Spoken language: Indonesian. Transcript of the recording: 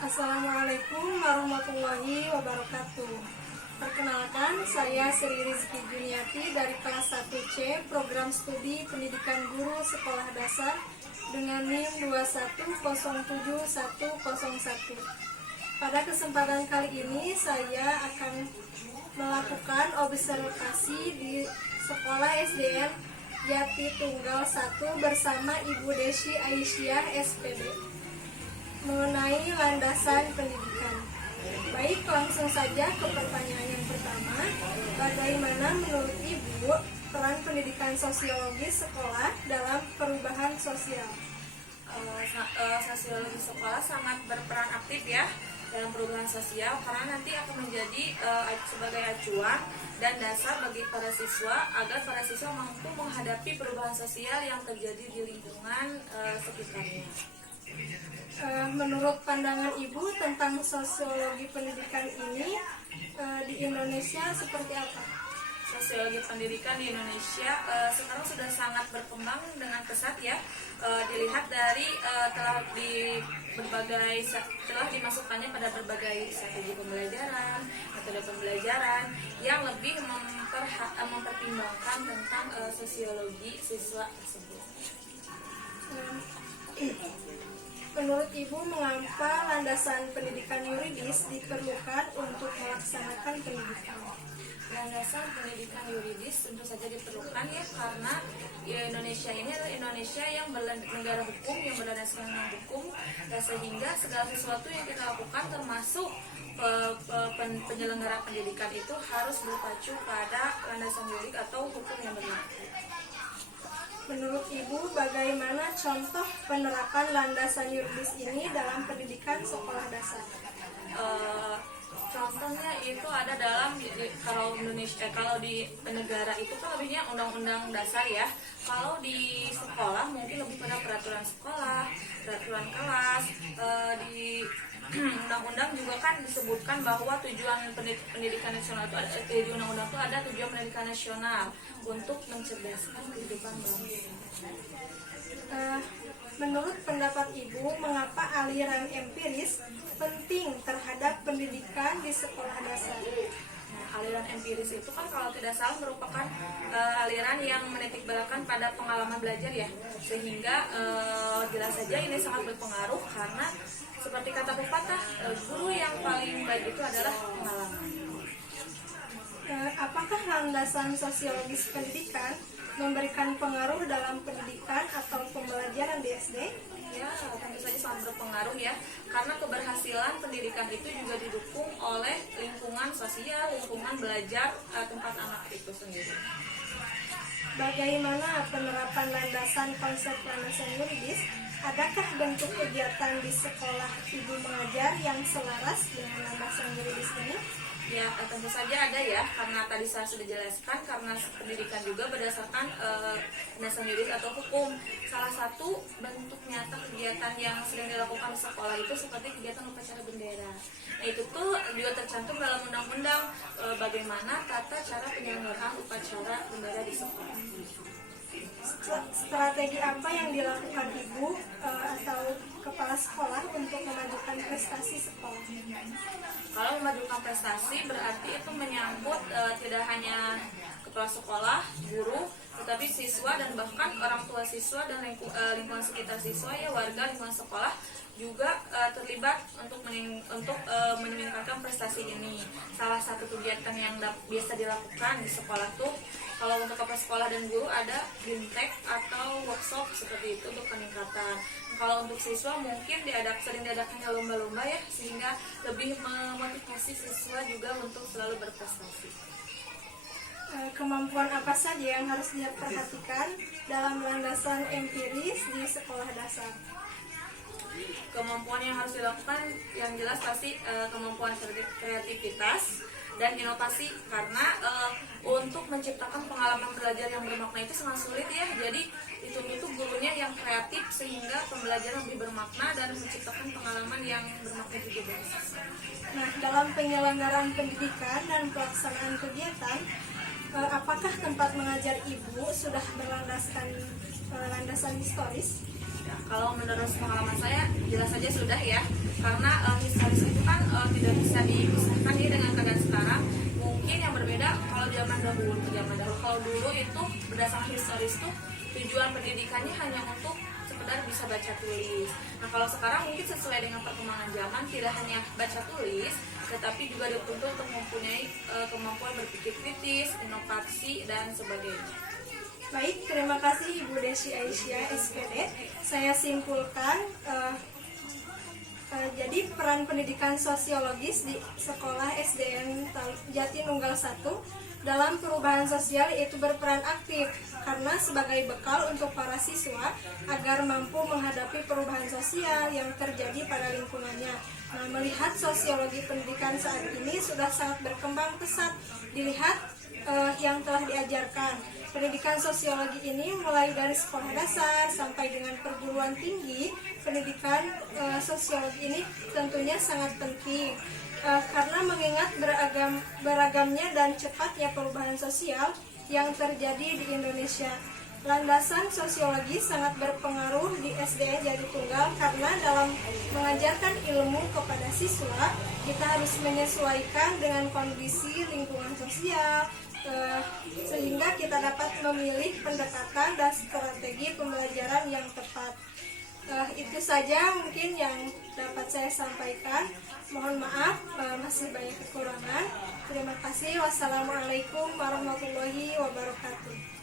Assalamualaikum warahmatullahi wabarakatuh. Perkenalkan, saya Sri Rizky Juniati dari kelas 1C Program Studi Pendidikan Guru Sekolah Dasar dengan NIM 2107101. Pada kesempatan kali ini saya akan melakukan observasi di Sekolah SDN Jati Tunggal 1 bersama Ibu Desi Aisyah SPD mengenai landasan pendidikan. Baik, langsung saja ke pertanyaan yang pertama. Bagaimana menurut Ibu peran pendidikan sosiologis sekolah dalam perubahan sosial? Sosiologi sekolah sangat berperan aktif ya dalam perubahan sosial, karena nanti akan menjadi sebagai acuan dan dasar bagi para siswa agar para siswa mampu menghadapi perubahan sosial yang terjadi di lingkungan sekitarnya. Menurut pandangan Ibu tentang sosiologi pendidikan ini di Indonesia seperti apa? Sosiologi pendidikan di Indonesia sekarang sudah sangat berkembang dengan pesat ya. Dilihat dari telah dimasukkannya pada berbagai strategi pembelajaran, metode pembelajaran yang lebih mempertimbangkan tentang sosiologi siswa tersebut. Menurut Ibu, mengapa landasan pendidikan yuridis diperlukan untuk melaksanakan pendidikan? Landasan pendidikan yuridis tentu saja diperlukan ya, karena Indonesia ini adalah Indonesia yang negara hukum, yang berlandaskan hukum, dan sehingga segala sesuatu yang kita lakukan termasuk penyelenggara pendidikan itu harus berpacu pada landasan yuridis atau hukum yang berlaku. Menurut Ibu, bagaimana contoh penerapan landasan yuridis ini dalam pendidikan sekolah dasar? Contohnya itu ada dalam kalau di negara itu kan lebihnya undang-undang dasar ya. Kalau di sekolah mungkin lebih pada peraturan sekolah, peraturan kelas. Di undang-undang juga kan disebutkan bahwa tujuan pendidikan nasional itu ada, di undang-undang itu ada tujuan pendidikan nasional untuk mencerdaskan kehidupan bangsa. Menurut pendapat Ibu, mengapa aliran empiris penting terhadap pendidikan di sekolah dasar? Aliran empiris itu kan kalau tidak salah merupakan aliran yang menitik beratkan pada pengalaman belajar ya, sehingga jelas saja ini sangat berpengaruh, karena seperti kata pepatah, guru yang paling baik itu adalah pengalaman. Apakah landasan sosiologis pendidikan memberikan pengaruh dalam pendidikan atau pembelajaran di SD? Ya, tentu saja sangat berpengaruh ya, karena keberhasilan pendidikan itu juga didukung oleh lingkungan sosial, lingkungan belajar tempat anak itu sendiri. Bagaimana penerapan landasan konsep landasan yuridis? Adakah bentuk kegiatan di sekolah Ibu mengajar yang selaras dengan landasan yuridis ini? Ya, tentu saja ada ya, karena tadi saya sudah jelaskan, karena pendidikan juga berdasarkan landasan yuridis atau hukum. Salah satu bentuk nyata kegiatan yang sering dilakukan di sekolah itu seperti kegiatan upacara bendera. Nah, itu tuh juga tercantum dalam undang-undang bagaimana tata cara penyelenggaraan upacara bendera di sekolah. Strategi apa yang dilakukan Ibu atau kepala sekolah untuk memajukan prestasi sekolah? Kalau memajukan prestasi berarti itu menyangkut tidak hanya kepala sekolah, guru, tetapi siswa dan bahkan orang tua siswa dan lingkungan sekitar siswa ya, warga lingkungan sekolah juga terlibat untuk meningkatkan prestasi ini. Salah satu kegiatan yang biasa dilakukan di sekolah tuh, kalau untuk kepala sekolah dan guru ada bimtek atau workshop seperti itu untuk peningkatan. Kalau untuk siswa mungkin sering diadakannya lomba-lomba ya, sehingga lebih memotivasi siswa juga untuk selalu berprestasi. Kemampuan apa saja yang harus diperhatikan dalam landasan empiris di sekolah dasar? Kemampuan yang harus dilakukan yang jelas pasti kemampuan kreativitas dan inovasi, karena untuk menciptakan pengalaman belajar yang bermakna itu sangat sulit ya. Jadi itu gurunya yang kreatif sehingga pembelajaran lebih bermakna dan menciptakan pengalaman yang bermakna juga bagi siswa. Nah, dalam penyelenggaraan pendidikan dan pelaksanaan kegiatan, apakah tempat mengajar Ibu sudah berlandaskan landasan historis? Ya, kalau menurut pengalaman saya jelas saja sudah ya, karena historis itu kan tidak bisa dipisahkan ya dengan keadaan sekarang. Mungkin yang berbeda kalau zaman dahulu, kalau dulu itu berdasarkan historis tuh tujuan pendidikannya hanya untuk sekedar bisa baca tulis. Nah kalau sekarang mungkin sesuai dengan perkembangan zaman tidak hanya baca tulis, tetapi juga dituntut untuk mempunyai kemampuan berpikir kritis, inovasi dan sebagainya. Baik, terima kasih Ibu Desi Aisyah SPD. Saya simpulkan, jadi peran pendidikan sosiologis di sekolah SDN Jatinunggal 1 dalam perubahan sosial itu berperan aktif karena sebagai bekal untuk para siswa agar mampu menghadapi perubahan sosial yang terjadi pada lingkungannya. Nah, melihat sosiologi pendidikan saat ini sudah sangat berkembang pesat, dilihat yang telah diajarkan. Pendidikan sosiologi ini mulai dari sekolah dasar sampai dengan perguruan tinggi. Pendidikan sosiologi ini tentunya sangat penting karena mengingat beragamnya dan cepatnya perubahan sosial yang terjadi di Indonesia. Landasan sosiologi sangat berpengaruh di SDN Jatitunggal karena dalam mengajarkan ilmu kepada siswa kita harus menyesuaikan dengan kondisi lingkungan sosial, sehingga kita dapat memilih pendekatan dan strategi pembelajaran yang tepat. Itu saja mungkin yang dapat saya sampaikan. Mohon maaf masih banyak kekurangan. Terima kasih. Wassalamualaikum warahmatullahi wabarakatuh.